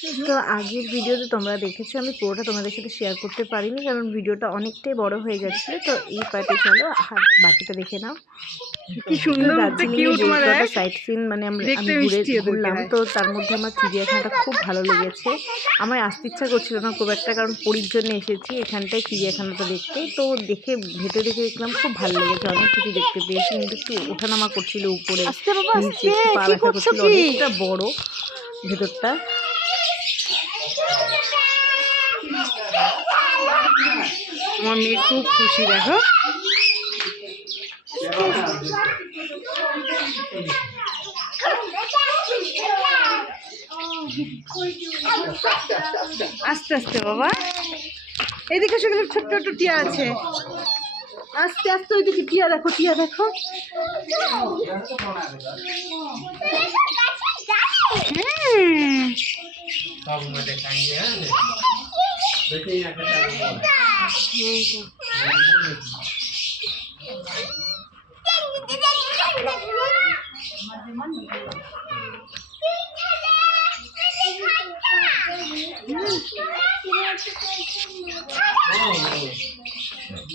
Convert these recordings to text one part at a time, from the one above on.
তো আগের ভিডিওতে তোমরা দেখেছো, আমি পুরোটা তোমাদের সাথে শেয়ার করতে পারিনি কারণ ভিডিওটা অনেকটাই বড় হয়ে যাচ্ছিল। তো এই পার্টে চলো আর বাকিটা দেখে নাও। কি সুন্দর সাইট সিন মানে আমি ঘুরলাম, তো তার মধ্যে আমার চিড়িয়াখানাটা খুব ভালো লেগেছে। আমার আসতে ইচ্ছা করছিল না খুব একটা, কারণ পরীর জন্য এসেছি এখানটায় চিড়িয়াখানাটা দেখতে। তো দেখে ভেতরে দেখে দেখলাম খুব ভালো লেগেছে, অনেক কিছু দেখতে পেয়েছি। কিন্তু একটু ওঠানামা করছিল উপরে নিচে, একটু পা ব্যথা করছিল, অনেকটা বড় ভেতরটা। আমার মেয়ে খুব খুশি, দেখো আস্তে আস্তে বাবা, এদিকে সেগুলো ছোট্ট ছোট্ট টিয়া আছে, আস্তে আস্তে ওইদিকে টিয়া দেখো, টিয়া দেখো।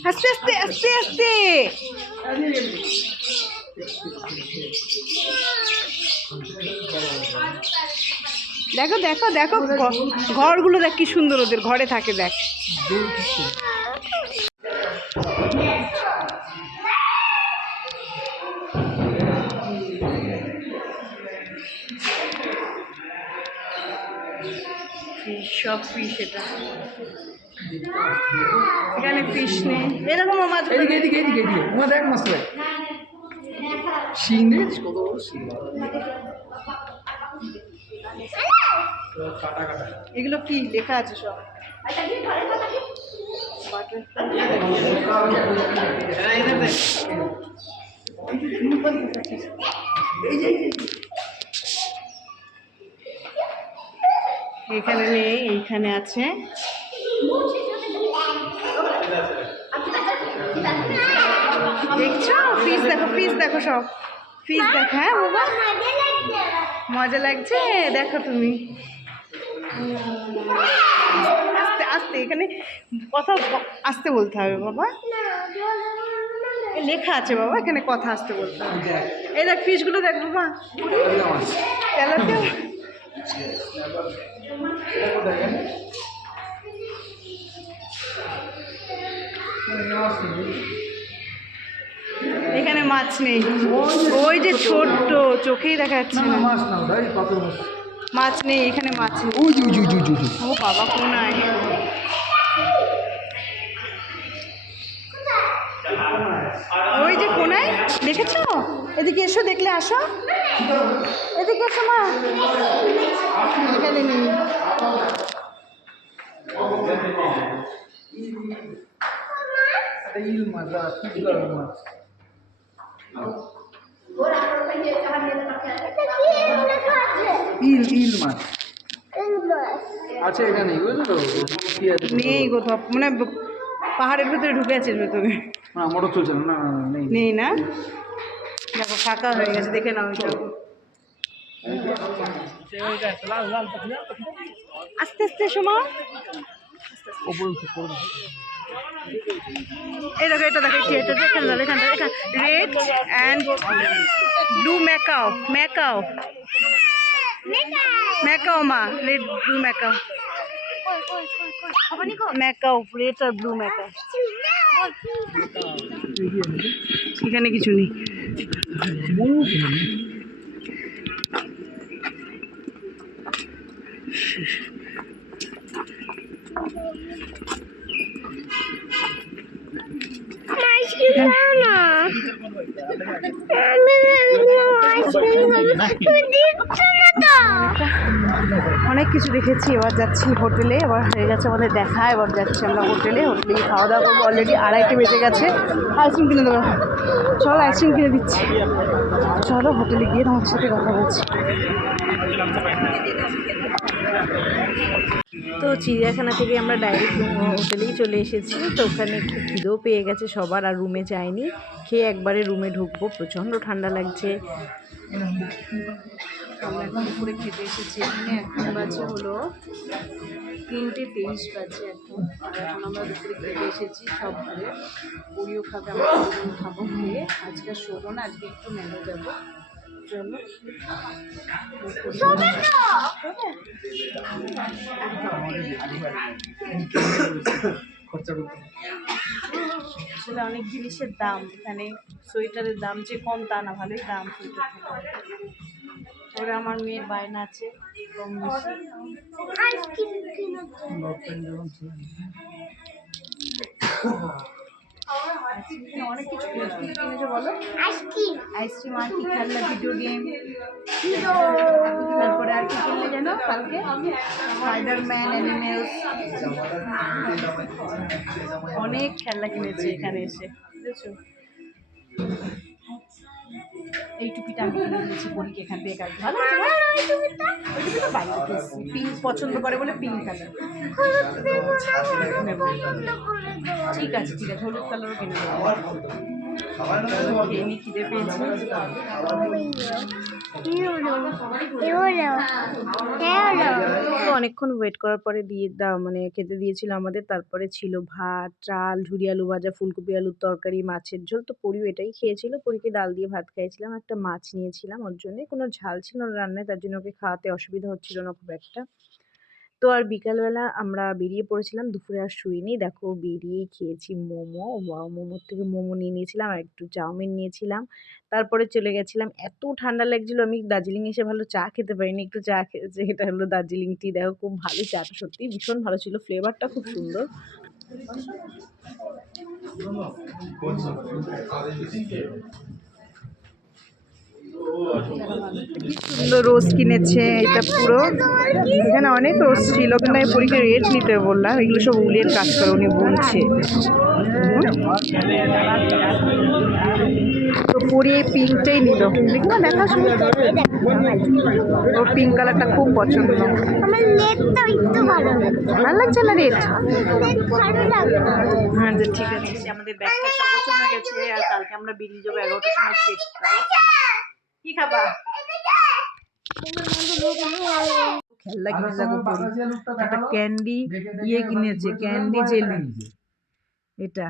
আস্তে আস্তে আস্তে আস্তে দেখো দেখো দেখো, ঘরগুলো দেখ কি সুন্দর, ওদের ঘরে থাকে দেখ। সব ফিশ, এটা এখানে ফিশ নেই, এরকম মাছ এদিকে এদিকে এদিকে এদিকে ওমা দেখ মাছ দেখ, শিং দেখছিস কত বড় শিং, কাটা কাটা। এগুলো কি লেখা আছে সব? এখানে নেই, এইখানে আছে। দেখছো ফিশ দেখো, ফিশ দেখো, সব ফিশ দেখো। হ্যাঁ বাবা মজা লাগছে, দেখো তুমি আস্তে আস্তে, এখানে কথা আস্তে বলতে হবে বাবা, লেখা আছে বাবা এখানে কথা আস্তে বলতে হবে। এই দেখ ফিশগুলো দেখ বাবা, তেলাপিয়া। এখানে মাছ নেই, ওই যে ছোট্ট চোখেই দেখা যাচ্ছে না, মাছ নেই এখানে, মাছ নেই। ও বাবা কোনায়, ওই যে কোনায় দেখেছো, এদিকে এসো, দেখলে আসো, এদিকে এসো মা, এখানে নেই। ইল মাছ, মাছ ইল ইল মাছ আছে এখানে, বুঝলো নেই কোথাও, মানে পাহাড়ের ভিতরে ঢুকে আছে ভেতরে, মোটর চলছে না, নেই না। দেখো ফাঁকা হয়ে গেছে, দেখে নাও। আস্তে আস্তে সময়, এই দেখো, এটা দেখো, এটা এখানটা red and blue macaw, macaw macaw মা, red blue macaw, macaw red আর ব্লু ম্যাকাও। এখানে কিছু নেই। অনেক কিছু দেখেছি, এবার যাচ্ছি হোটেলে, এবার হয়ে গেছে আমাদের দেখা, এবার যাচ্ছি আমরা হোটেলে, হোটেলে খাওয়া দাওয়া করবো। অলরেডি 2:30 বেজে গেছে, আইসক্রিম কিনে দেবো, চলো আইসক্রিম কিনে দিচ্ছি, চলো হোটেলে গিয়ে তোমাদের সাথে কথা বলছি। তো চিড়িয়াখানা থেকে আমরা ডাইরেক্ট হোটেলেই চলে এসেছি। তো ওখানে খুব খিদেও পেয়ে গেছে সবার, আর রুমে যায়নি, খেয়ে একবারে রুমে ঢুকবো, প্রচণ্ড ঠান্ডা লাগছে। আমরা এখন দুপুরে খেতে এসেছি। এখানে এখন বাজে হলো 3:23 বাজে এখন। আর এখন আমরা দুপুরে খেতে এসেছি সব ঘরে। পুরিও খাবে, আমরা দুজন খাবো খেয়ে। আজকে শোবো না, আজকে একটু মেলে যাবো। চলো খরচা করতে আসলে অনেক জিনিসের দাম এখানে। সোয়েটারের দাম যে কম তা না, ভালোই দাম সোয়েটার। ওরা আমার মেয়ের বায়না আছে কম বেশি। অনেক কিছু কিনেছো বলো। আইসক্রিম আর কি খেলনা, ভিডিও গেম, তারপরে আর কি কিনলে জানো কালকে? স্পাইডারম্যান, অ্যানিমেলস, অনেক খেলনা কিনেছে এখানে এসে, বুঝেছো? এই টুপিটা আমি কিনে দিয়েছি পরীকে এখান থেকে কালকে। ভালো আছে না? ওই টুপিটা বাইরে পিঙ্ক পছন্দ করে বলে পিঙ্ক কালার ঠিক আছে, ঠিক আছে, হলুদ কালারও কিনে দেবো। খেয়ে নি, খিদে পেয়েছি। তো অনেকক্ষণ ওয়েট করার পরে দিয়ে মানে খেতে দিয়েছিল আমাদের। তারপরে ছিল ভাত, ডাল, ঝুরি আলু ভাজা, ফুলকপি আলুর তরকারি, মাছের ঝোল। তো পরিও এটাই খেয়েছিল। পরীকে ডাল দিয়ে ভাত খাইয়েছিলাম, একটা মাছ নিয়েছিলাম ওর জন্য। কোনো ঝাল ছিল না রান্নায়, তার জন্য ওকে খাওয়াতে অসুবিধা হচ্ছিল না খুব একটা। তো আর বিকালবেলা আমরা বেরিয়ে পড়েছিলাম, দুপুরে আর শুইনি। দেখো বেরিয়েই খেয়েছি মোমো। ওয়াও, মোমোর থেকে মোমো নিয়ে নিয়েছিলাম আর একটু চাউমিন নিয়েছিলাম। তারপরে চলে গেছিলাম, এত ঠান্ডা লাগছিল আমি দার্জিলিং এসে ভালো চা খেতে পারিনি। একটু চা খেয়েছি, এটা হলো দার্জিলিং টি। দেখো খুব ভালো চাটা, সত্যি ভীষণ ভালো ছিল, ফ্লেভারটা খুব সুন্দর। সুন্দর রোজ কিনেছে, এটা পুরো এখানে অনেক রোজ ছিল, কিন্তু আমি পরীক্ষার রেট নিতে বললাম। এগুলো সব উলের কাজ করে, উনি বুনছে। তো পরি এই পিঙ্কটাই নিল, দেখো দেখা সুন্দর, ওর পিঙ্ক কালারটা খুব পছন্দ। আমার লেটটা একটু ভালো লাগে। ভালো লাগছে না রেট? ভালো লাগে। হ্যাঁ ঠিক আছে, আমাদের ব্যাগটা সব গোছানো হয়ে গেছে। আর কালকে আমরা বেরিয়ে যাবো 11টার সময় চেক। কি খাবা? খেলনা কিনে যাবো পরি। একটা ক্যান্ডি ইয়ে কিনেছে, ক্যান্ডি জেলি। এটা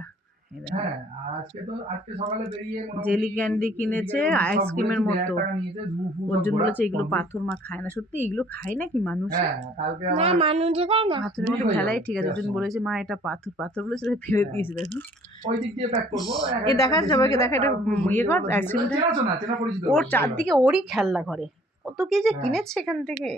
জেলি ক্যান্ডি কিনেছে আইসক্রিমের মতো। অর্জুন বলেছে এগুলো পাথর মা খায় না। সত্যি এগুলো খায় নাকি মানুষ? না, মানুষ খায় না। পাথরের মতো খেলাই, ঠিক আছে। অর্জুন বলেছে মা এটা পাথর, পাথর বলে সেটা ফেলে দিয়েছে। দেখো এ দেখা সবাইকে, দেখা এটা ইয়ে কর আইসক্রিমটা। ওর চারদিকে ওরই খেলনা ঘরে, কত কি যে কিনেছে এখান থেকে।